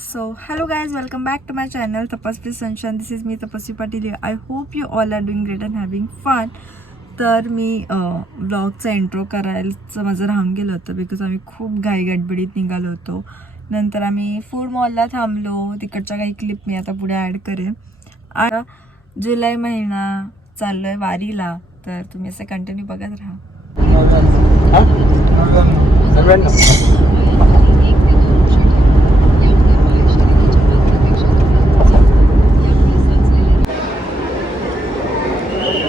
So hello guys, welcome back to my channel Tapasvi Sunshine. This is me Tapasvi Patil. I hope you all are doing great and having fun. तर मी ब्लॉगचा intro करायचं माझं राहून गेलं होतं because आम्ही खूप घाई गडबडीत निघालो होतो. नंतर आम्ही फूड मॉलला थांबलो. तिकडच्या काही क्लिप मी आता पुढे ॲड करेन. आणि जुलै महिना चाललो आहे वारीला, तर तुम्ही असं कंटिन्यू बघत राहा.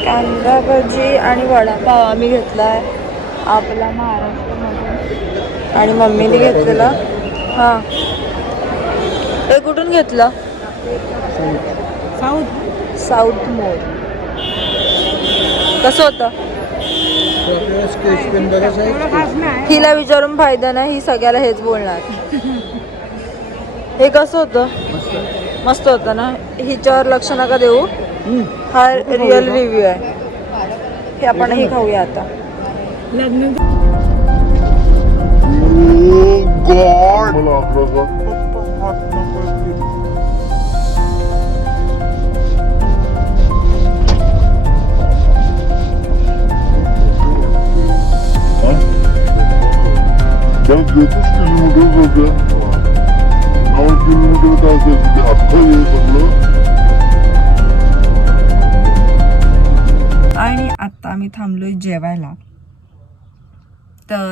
कांदा भजी आणि वडापाव आम्ही घेतला आहे आपला महाराष्ट्रामध्ये, आणि मम्मीने घेतलेला. हां, ते कुठून घेतलं? साऊथ मोड. कसं होतं? हिला विचारून फायदा नाही, ही सगळ्याला हेच बोलणार. हे कसं होतं? मस्त होतं ना. हिच्यावर लक्ष नका देऊ, हा रिअल रिव्ह्यू आहे. हे आपणही खाऊया आता. आणि आता आम्ही थांबलोय जेवायला. तर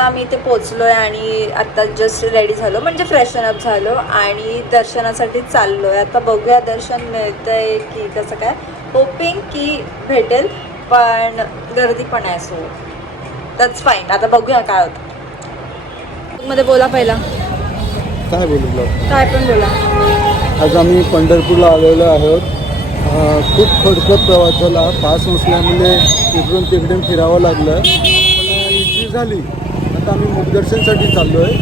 आम्ही इथे पोचलोय आणि आता जस्ट रेडी झालो, म्हणजे फ्रेशन अप झालो आणि दर्शनासाठी चाललोय. आता बघूया दर्शन मिळतंय की कसं काय. होपिंग की भेटेल, पण गर्दी पण आहे, सो दॅट्स फाईन. आता बघूया काय होतं. मध्ये बोला पहिला. काय बोलू? काय पण बोला. आज आम्ही पंढरपूरला आलेलो आहोत. खूप खडकत प्रवास झाला. पास नसल्यामुळे इकडून तिकडून फिरावं लागलं, पण एंट्री झाली. आता आम्ही मुखदर्शनसाठी चाललो आहे.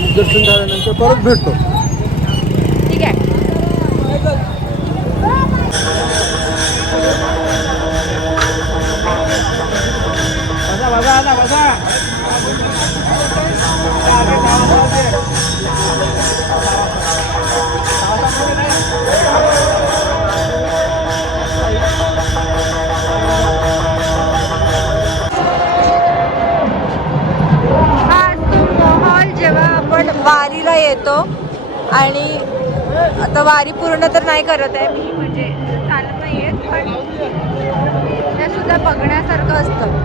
मुखदर्शन झाल्यानंतर परत भेटतो. ठीक आहे. वारीला येतो आणि आता वारी पूर्ण तर नाही करत आहे मी, म्हणजे चालत नाही येत, पण ते सुद्धा बघण्यासारखं असतं.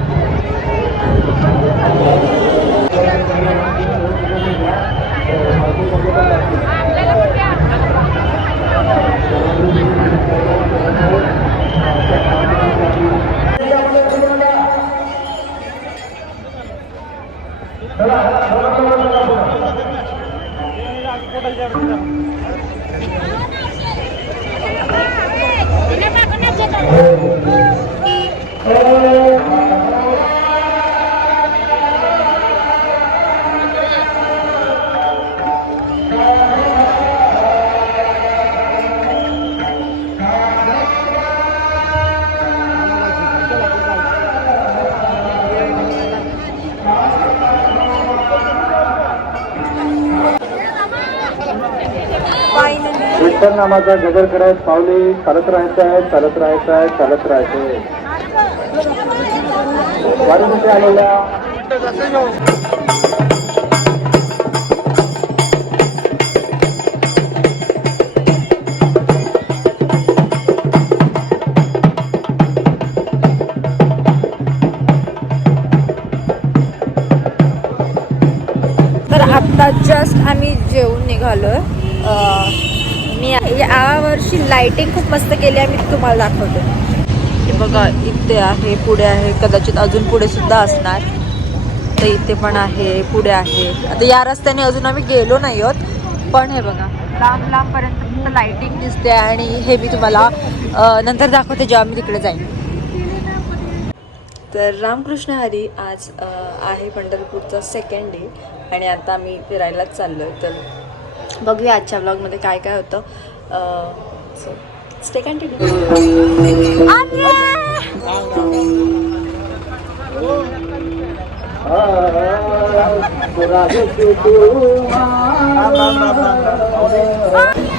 विठ्ठलनामाचा गजर करत पावले चालत राहायचं आहे, चालत राहायचं आहे, चालत राहायचं आहे. वारीमध्ये आलेल्या तर आत्ता जस्ट आम्ही जेवून निघालोय. मी यावर्षी लाइटिंग खूप मस्त केली आहे, मी तुम्हाला दाखवते. हे बघा इथे आहे, पुढे आहे, कदाचित अजून पुढे सुद्धा असणार. तर इथे पण आहे, पुढे आहे. आता या रस्त्याने अजून आम्ही गेलो नाही आहोत, पण हे बघा लांब लांबपर्यंत फक्त लाइटिंग दिसते. आणि हे मी तुम्हाला नंतर दाखवते जेव्हा मी तिकडे जाईन. तर रामकृष्ण हरी. आज आहे पंढरपूरचा सेकंड डे आणि आता आम्ही फिरायलाच चाललो आहे. तर बघूया आजच्या ब्लॉगमध्ये काय काय होतं. So stay continue.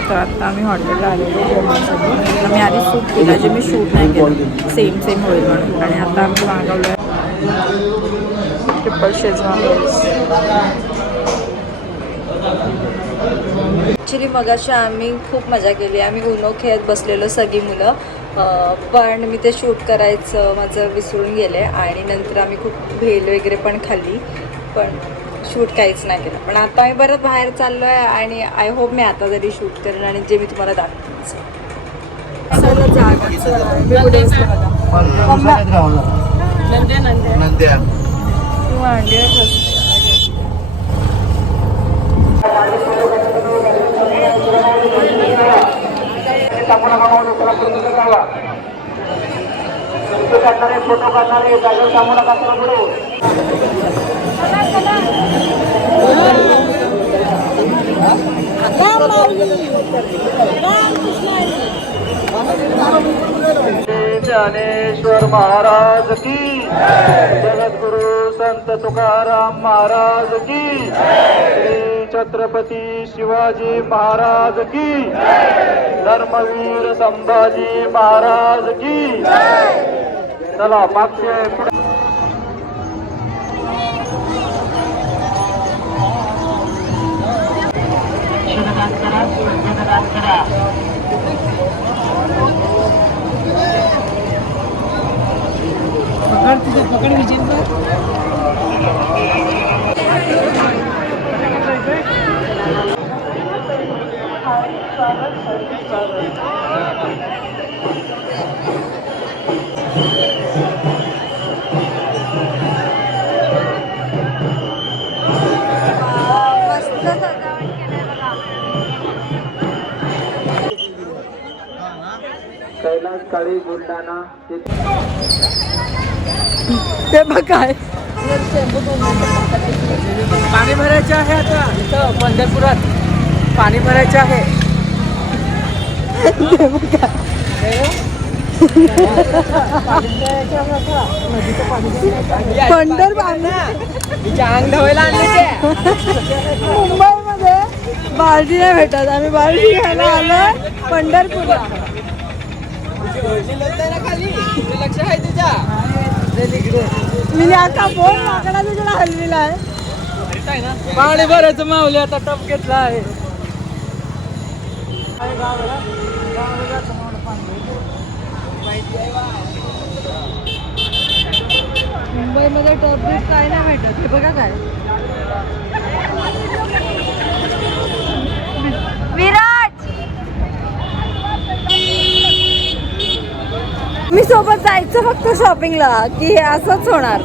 तर आता आम्ही हॉटेलला आलेलो जेवणासाठी. आम्ही आधी शूट केलं जे मी शूट नाही केलं, सेम होईल म्हणून. आणि आता आम्ही मागवलं ट्रिपल शेजवान राईस. ॲक्च्युली मगाशी आम्ही खूप मजा केली. आम्ही उनो खेळत बसलेलो सगळी मुलं, पण मी ते शूट करायचं माझं विसरून गेले. आणि नंतर आम्ही खूप भेल वगैरे पण खाल्ली, पण शूट काहीच नाही केलं. पण आता आम्ही परत बाहेर चाललो आहे आणि आय होप मी आता तरी शूट करेन आणि जे मी तुम्हाला दाखवेन. फोटो काढणारे जागेवर सांगू नका. ज्ञानेश्वर महाराज की, जगद्गुरु संत तुकाराम महाराज की, श्री छत्रपती शिवाजी महाराज की, धर्मवीर संभाजी महाराज की. चला मागचे पकड़ विजय कैलास काळी बुलढाणा ते बघाय पाणी भरायचे आहे. आता इथं पंढरपुरात पाणी भरायचे आहे. पंढर अंग धवायला आणले. मुंबईमध्ये बालदी नाही भेटत, आम्ही बालदी घ्यायला आलो पंढरपूरला. लक्ष आहे तुझ्या मी आता फोन माकडा तिकडे हलविला आहे. पाणी भरायचं मावले आता टप घेतला आहे. मुंबईमध्ये टप बीट काय नाही भेटत. हे बघा काय विराज, मी सोबत जायचं फक्त शॉपिंगला की हे असंच होणार.